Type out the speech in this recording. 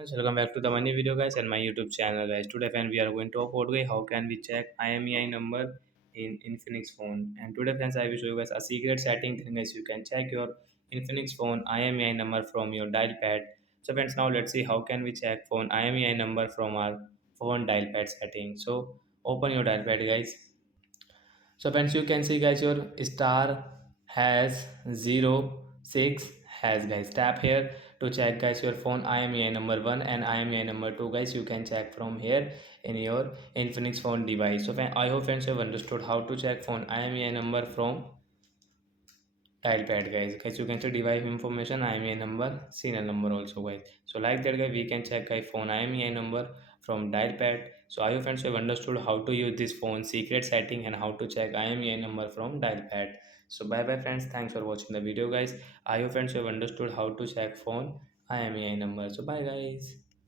Welcome back to the money video guys and my YouTube channel guys. Today friends we are going to talk about guys how can we check IMEI number in Infinix phone. And today friends I will show you guys a secret setting thing guys you can check your Infinix phone IMEI number from your dial pad. So friends now let's see how can we check phone IMEI number from our phone dial pad setting. So open your dial pad guys. So friends, you can see guys your star has 06 has guys. Tap here to check guys your phone IMEI number 1 and IMEI number 2 guys. You can check from here in your Infinix phone device. So I hope friends you have understood how to check phone IMEI number from dial pad guys you can see device information IMEI number serial number also guys. So like that guys we can check guys phone IMEI number from dial pad. So I hope friends you have understood how to use this phone secret setting and how to check IMEI number from dial pad. So bye bye friends, thanks for watching the video guys. I hope friends you have understood how to check phone IMEI number. So bye guys.